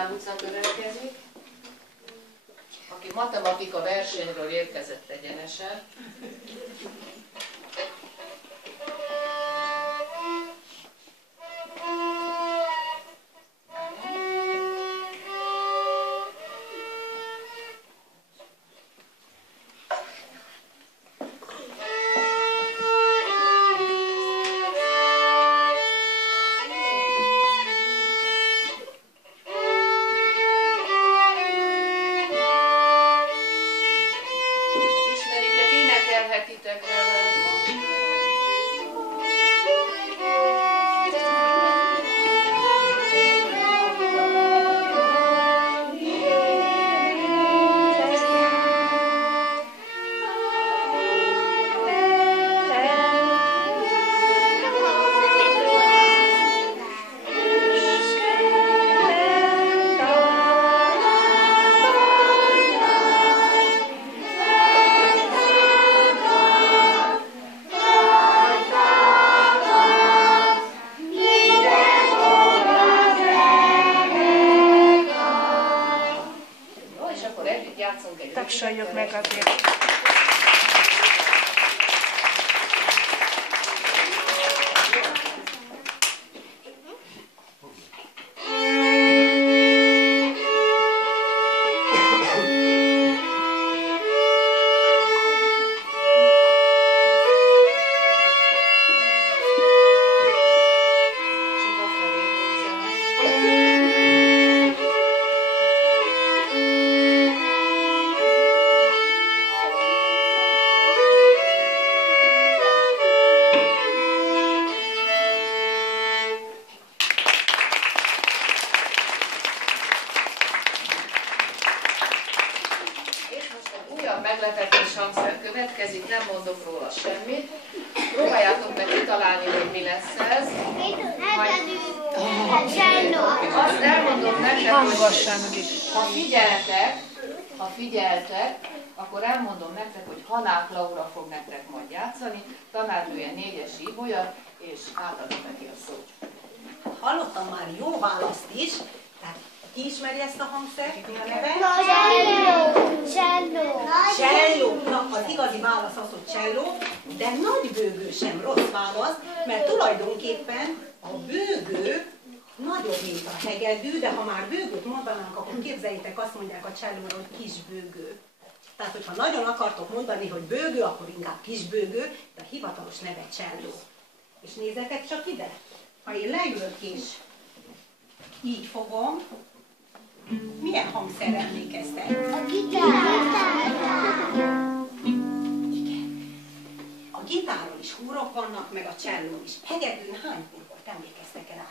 Kálmán utca következik, aki matematika versenyről érkezett egyenesen. Tapsoljuk meg azért. Meglepetés hangszer következik, nem mondok róla semmit. Próbáljátok meg kitalálni, hogy mi lesz ez. Azt elmondom nektek, hogy ha figyeltek, akkor elmondom nektek, hogy Hanák Laura fog nektek majd játszani, tanárnője 4-es íbolya, és átadom neki a szót. Hallottam már jó választ is, tehát ki ismeri ezt a hangszert? Mi a neve? Cselló. Cselló. Na, az igazi válasz az, hogy cselló, de nagy bőgő sem rossz válasz, mert tulajdonképpen a bőgő nagyobb, mint a hegedű, de ha már bőgőt mondanánk, akkor képzeljétek, azt mondják a csellóra, hogy kis bőgő. Tehát, hogyha nagyon akartok mondani, hogy bőgő, akkor inkább kis bőgő, de a hivatalos neve cselló. És nézzetek csak ide, ha én leülök és így fogom, milyen hangszerre emlékeztek? A gitár. Igen. A gitáron is húrok vannak, meg a csellón is. Hegedűn hány húr volt? Emlékeztek rá?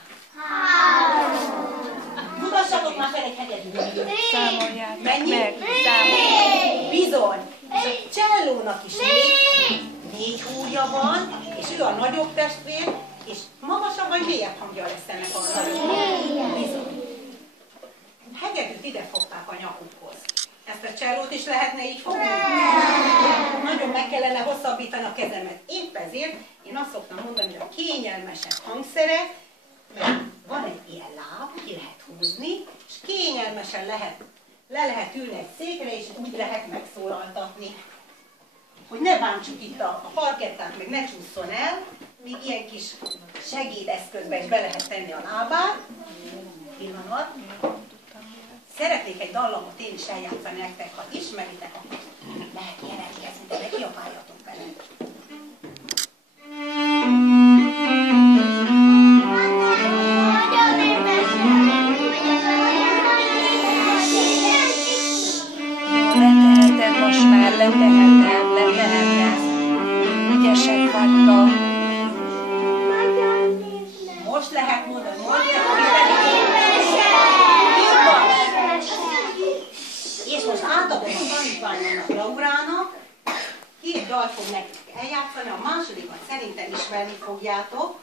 3. Mutassatok már fel egy hegedűt. Számolják. Mennyi? Meg. Számolják. Bizony. És a csellónak is 4 húrja van, és ő a nagyobb testvér, és magasabb vagy mélyebb hangja lesz ennek a nagyobb. Bizony. Hegedűt ide fogták a nyakukhoz. Ezt a csellót is lehetne így fogni? Nagyon meg kellene hosszabbítani a kezemet. Épp ezért én azt szoktam mondani, hogy a kényelmesebb hangszerek, mert van egy ilyen láb, ki lehet húzni, és kényelmesen le lehet ülni egy székre, és úgy lehet megszólaltatni. Hogy ne bántsuk itt a parkettát, meg ne csúszson el, még ilyen kis segédeszközbe is be lehet tenni a lábát. Pillanat. Szeretnék egy dallamot én is eljátszani nektek, ha ismeritek, akkor lehet jelentkezni, de ne kiabáljatok vele. Leteheted most már, leteheted. Ügyesek vagytok. Most lehet mondani, és most átadom a tanítványomnak, Laurának, 2 dalt fog nekik eljátszani, a másodikat szerintem ismerni fogjátok.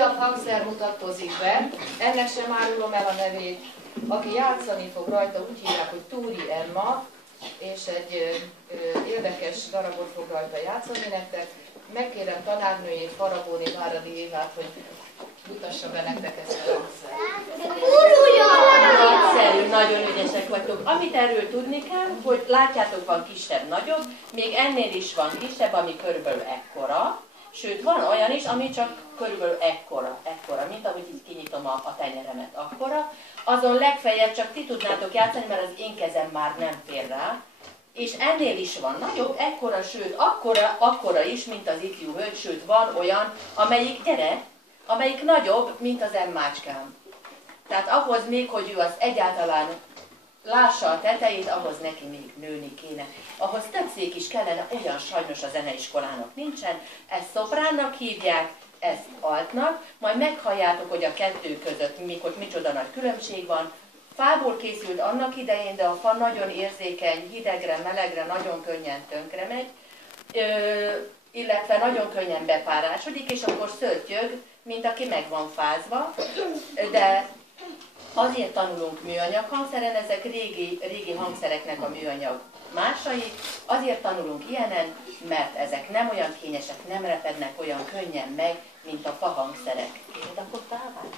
újabb hangszer mutatkozik be, ennek sem árulom el a nevét. Aki játszani fog rajta, úgy hívják, hogy Túri Emma, és egy érdekes darabot fog rajta játszani nektek. Megkérem tanárnőjét, Faragóni Váradi Évát, hogy mutassa be nektek ezt a hangszert. Nagyszerű, nagyon ügyesek vagytok. Amit erről tudni kell, hogy látjátok, van kisebb, nagyobb, még ennél is van kisebb, ami körülbelül ekkora, sőt van olyan is, ami csak körülbelül ekkora, mint ahogy így kinyitom a tenyeremet, akkora. Azon legfeljebb csak ti tudnátok játszani, mert az én kezem már nem fér rá. És ennél is van nagyobb, ekkora, sőt akkora is, mint az ifjú hölgy, sőt van olyan, amelyik nagyobb, mint az emmácskám. Tehát ahhoz még, hogy ő azt egyáltalán lássa a tetejét, ahhoz neki még nőni kéne. Ahhoz több szék is kellene, olyan sajnos a zeneiskolának nincsen. Ezt szopránnak hívják, ezt altnak, majd meghalljátok, hogy a kettő között micsoda nagy különbség van. Fából készült annak idején, de a fa nagyon érzékeny, hidegre, melegre, nagyon könnyen tönkre megy, illetve nagyon könnyen bepárásodik, és akkor szörtyög, mint aki meg van fázva, de azért tanulunk műanyag hangszeren, ezek régi hangszereknek a műanyag másai, azért tanulunk ilyenen, mert ezek nem olyan kényesek, nem repednek olyan könnyen meg, mint a fa hangszerek. Kéred akkor távát?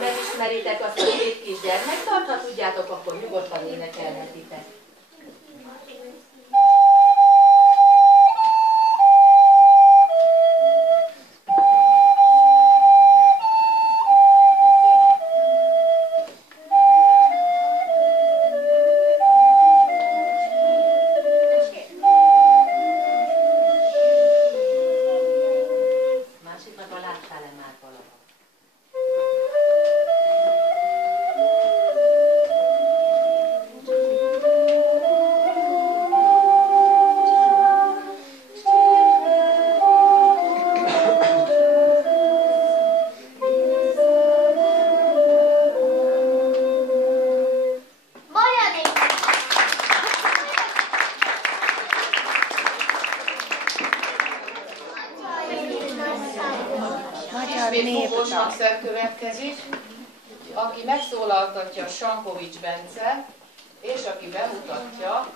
Megismeritek azt a két kis gyermektart, ha tudjátok, akkor nyugodtan énekelhetitek. Másiknak a láttál-e már valahol? Ismét fúvós hangszer következik, aki megszólaltatja Sankovics Bence, és aki bemutatja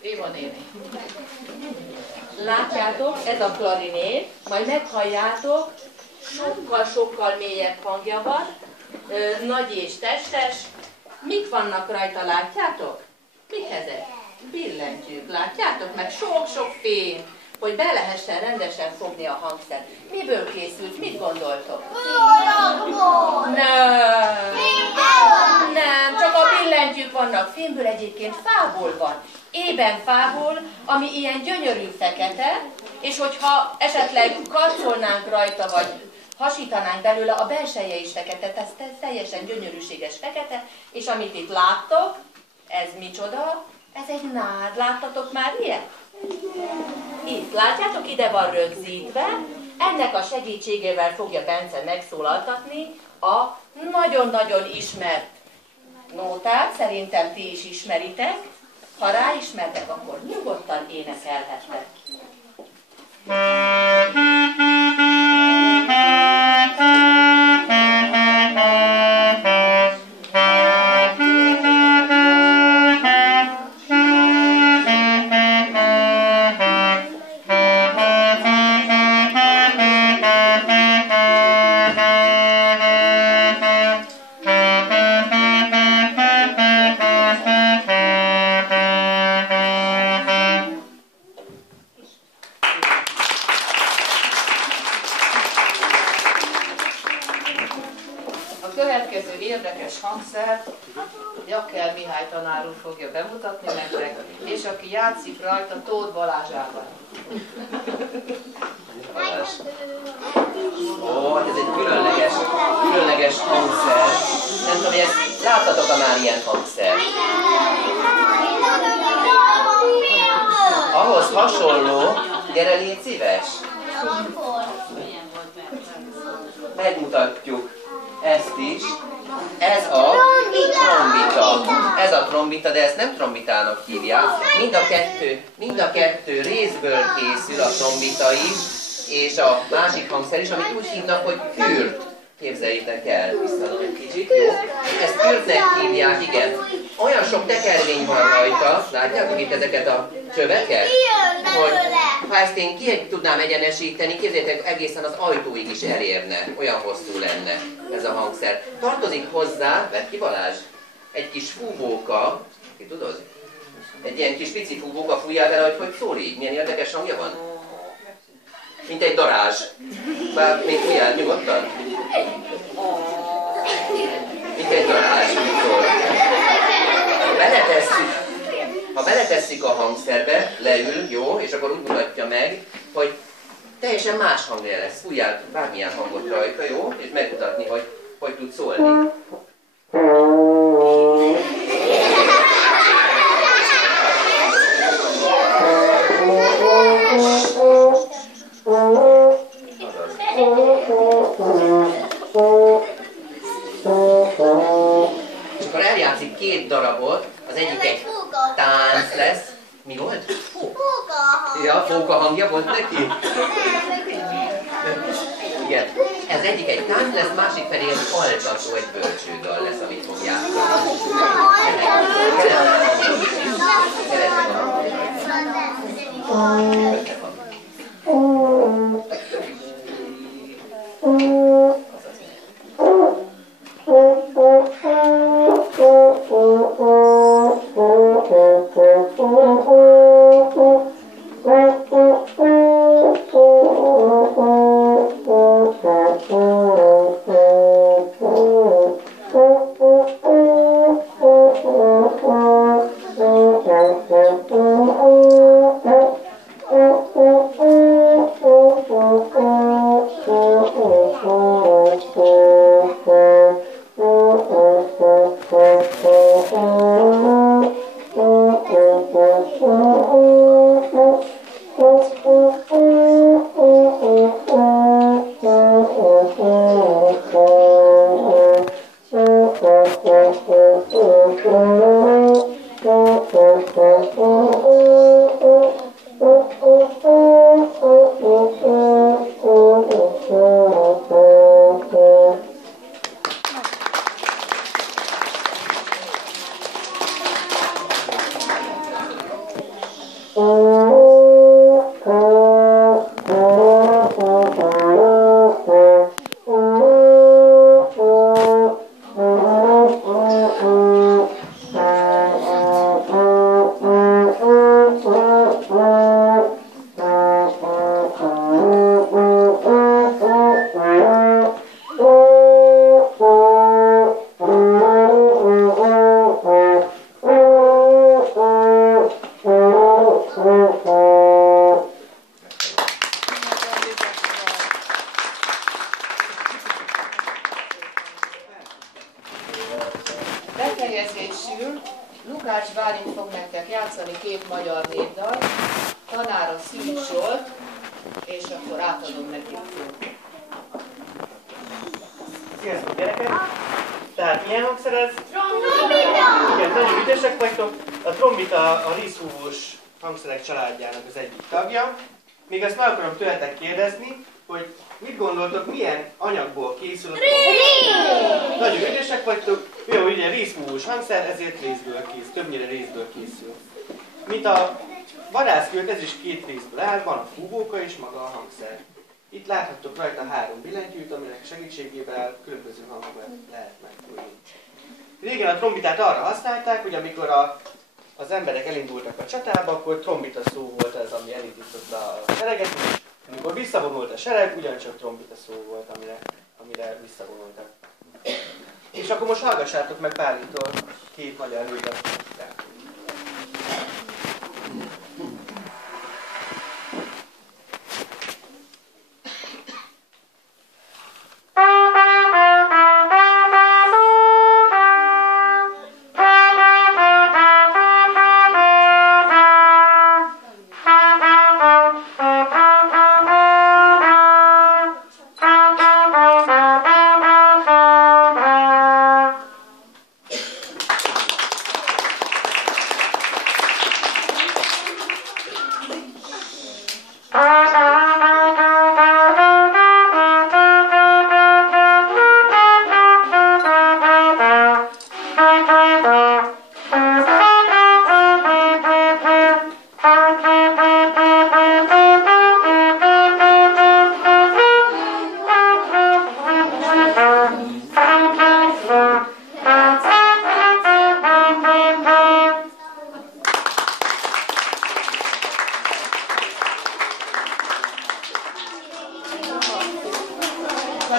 Éva néni. Látjátok, ez a klarinét, majd meghalljátok, sokkal-sokkal mélyebb hangja van, nagy és testes. Mik vannak rajta, látjátok? Mik ezek? Billentyűk, látjátok? Meg sok-sok fém, hogy be lehessen rendesen fogni a hangszert. Miből készült? Mit gondoltok? Nem, csak a billentyűk vannak fémből, egyébként fából van. Ében fából, ami ilyen gyönyörű fekete, és hogyha esetleg karcolnánk rajta, vagy hasítanánk belőle, a belseje is fekete, ez teljesen gyönyörűséges fekete, és amit itt láttok, ez micsoda? Ez egy nád. Láttatok már ilyet? Itt, látjátok, ide van rögzítve, ennek a segítségével fogja Bence megszólaltatni a nagyon-nagyon ismert nótát, szerintem ti is ismeritek. Ha ráismertek, akkor nyugodtan énekelhettek. hangszert Jakkel Mihály tanár úr fogja bemutatni nektek, és aki játszik rajta, Tóth Balázs Ádám. Ó, hát ez egy különleges hangszer. Nem tudom, hogy ezt láttatok-e már ilyen hangszer? Ahhoz hasonló, gyere, légy szíves! Megmutatjuk ezt is. Ez a trombita. Ez a trombita, de ezt nem trombitának hívják. Mind a kettő részből készül, a trombita is, és a másik hangszer is, amit úgy hívnak, hogy kürt. Képzeljétek el, visszadom egy kicsit, jó? Ezt kürtnek hívják, igen. Olyan sok tekervény van rajta, látjátok itt ezeket a csöveket? Hogy ha ezt én ki tudnám egyenesíteni, képzeljétek, egészen az ajtóig is elérne, olyan hosszú lenne ez a hangszer. Tartozik hozzá, vedd ki Balázs, egy kis fúvóka, ki tudod? Egy ilyen kis pici fúvóka, fújjál vele, hogy szól így, milyen érdekes hangja van? Mint egy darázs. Bár még fújjál nyugodtan. Mint egy darázs, mint szól. Ha beletesszük a hangszerbe, leül, jó, és akkor úgy mutatja meg, hogy teljesen más hangja lesz. Fújjál bármilyen hangot rajta, jó? És megmutatni, hogy tud szólni. És akkor eljátszik két darabot, az egyik egy tánc lesz. Mi volt? Ja, fóka hangja volt neki? Igen. Ez egyik egy tánc lesz, másik pedig egy altató, egy bölcsődal lesz, amit fog játszani. Befejezésül Lukács Bálint fog nektek játszani két magyar népdal, tanára Szűcs Zsolt, és akkor átadom neki a szót. Sziasztok gyerekek! Tehát milyen hangszer ez? Trombita! Igen, nagyon ügyesek vagytok. A trombita a vízhúvós hangszerek családjának az egyik tagja. Még azt meg akarom tőletek kérdezni, hogy mit gondoltok, milyen anyagból készül a trombita? Nagyon ügyesek vagytok. Jó, ugye vízhúvós hangszer, ezért részből készül, többnyire részből készül. Mint a vadászkőt, ez is két részből áll, van a fúvóka és maga a hangszer. Itt láthattok rajta 3 billentyűt, aminek segítségével különböző hangokat lehet megfújni. Régen a trombitát arra használták, hogy amikor az emberek elindultak a csatába, akkor trombita szó volt az, ami elindította a sereget, és amikor visszavonult a sereg, ugyancsak trombita szó volt, amire visszavonultak. És akkor most hallgassátok meg Bálintól két magyar hődet.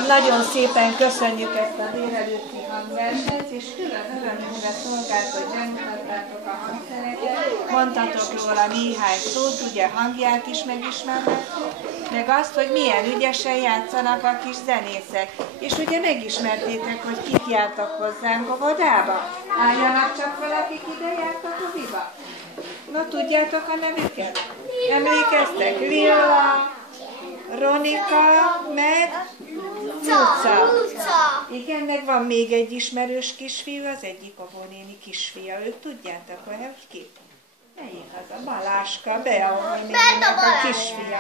Nagyon szépen köszönjük ezt a délelőtti hangversenyt, és külön örömünkre szolgált, hogy bemutattátok a hangszereket, mondtatok róla néhány szót, ugye hangját is megismerhettük, meg azt, hogy milyen ügyesen játszanak a kis zenészek. És ugye megismertétek, hogy kik jártak hozzánk óvodába? Álljanak csak valakik ide jártak óviba? Na, tudjátok a nevüket? Emlékeztek? Lilla, Ronika, meg Luca. Igen, meg van még egy ismerős kisfiú, az egyik óvónéni kisfia. Őt tudjátok, hogy ki? Melyik az a Baláska? Bea, a kisfia.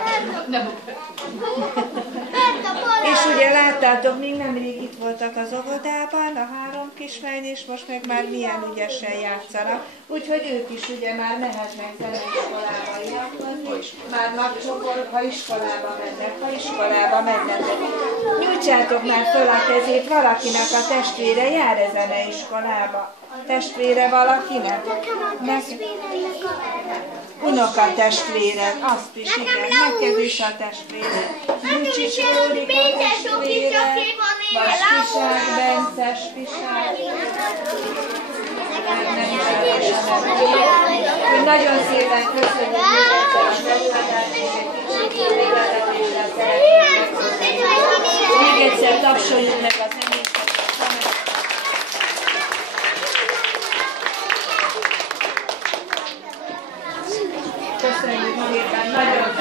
És ugye láttátok, még nemrég itt voltak az óvodában, a 3 kislány, és most meg már milyen ügyesen játszanak. Úgyhogy ők is ugye már mehetnek zeneiskolába iratkozni, már nagycsokor, ha iskolába mennek, Nyújtsátok már föl a kezét, valakinek a testvére jár a zeneiskolába. Testvére valakinek? Unoka testvéred, azt is, igen, neked is a testvéred. Nyújtsis Lórika testvéred, vagy Spiság, Bence, Spiság. Nagyon szépen köszönjük még egyszer tapsoljuk meg a zenészeket. Köszönjük szépen, nagyon